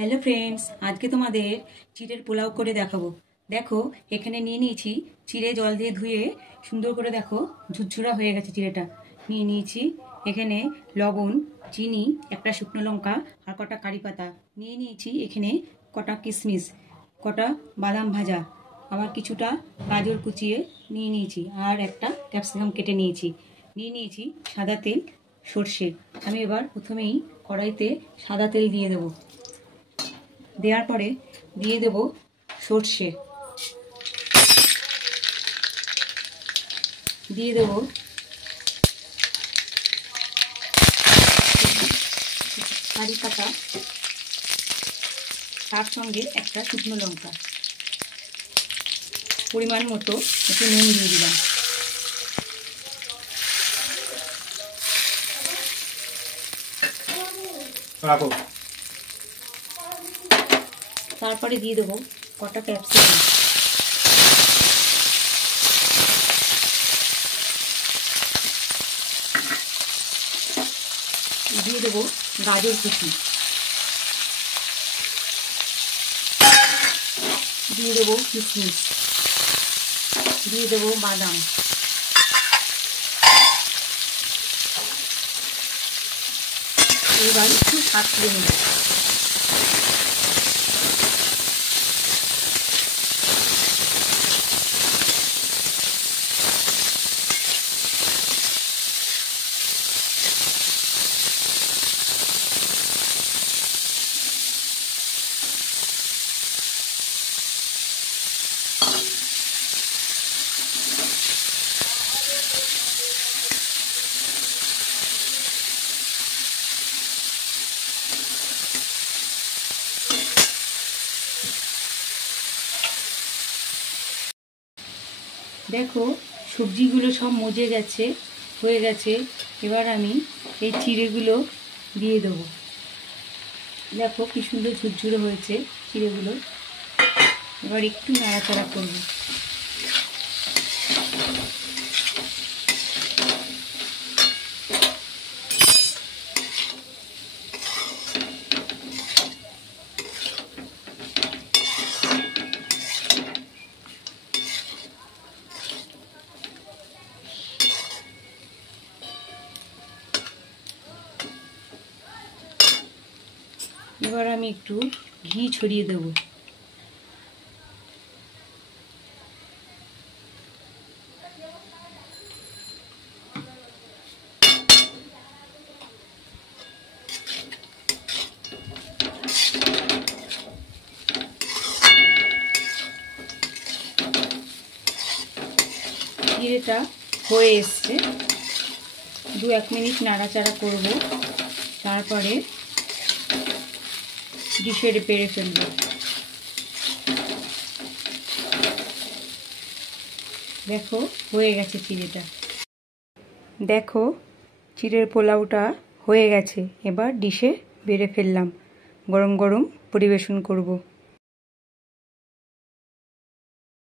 Hello friends, আজকে তোমাদের চিড়ের পোলাও করে দেখাবো। দেখো, এখানে নিয়ে নিয়েছি চিড়ে, জল দিয়ে ধুয়ে সুন্দর করে দেখো ঝুরঝুরা হয়ে গেছে চিড়েটা। নিয়ে নিয়েছি এখানে লবণ, চিনি, একটা শুকনো লঙ্কা আর কটা কারি পাতা। নিয়ে নিয়েছি এখানে কটা কিশমিশ, কটা বাদাম ভাজা, আবার কিছুটা গাজর কুচিয়ে নিয়ে নিয়েছি, আর একটা ক্যাপসিকাম কেটে নিয়েছি। নিয়ে নিয়েছি সাদা তেল, সর্ষে। আমি এবার প্রথমেই কড়াইতে সাদা তেল দিয়ে দেবো। দেওয়ার পরে দিয়ে দেব সর্ষে, দিয়ে দেব কারি পাতা, তার সঙ্গে একটা শুকনো লঙ্কা, পরিমাণ মতো একটু নুন দিয়ে দিলাম। তারপরে দিয়ে দেবো কটা ক্যাপসিকাম, দিয়ে দেবো গাজর কুচি, দিয়ে দেবো কিশমিশ, দিয়ে দেবো বাদাম, এবার একটু স্বাদ করে নেব। দেখো, সবজিগুলো সব মজে গেছে, হয়ে গেছে। এবার আমি এই চিড়েগুলো দিয়ে দেবো। দেখো কি সুন্দর ঝুরঝুরে হয়েছে চিড়েগুলো। এবার একটু নাড়াচাড়া করব। এবার আমি একটু ঘি ছড়িয়ে দেব। চিড়েটা হয়ে এসছে, 2-1 মিনিট নাড়াচাড়া করব, তারপরে ডিশে পেরে ফেলবো। দেখো হয়ে গেছে চিড়েটা। দেখো চিড়ের পোলাওটা হয়ে গেছে। এবার ডিশে বেড়ে ফেললাম, গরম গরম পরিবেশন করব।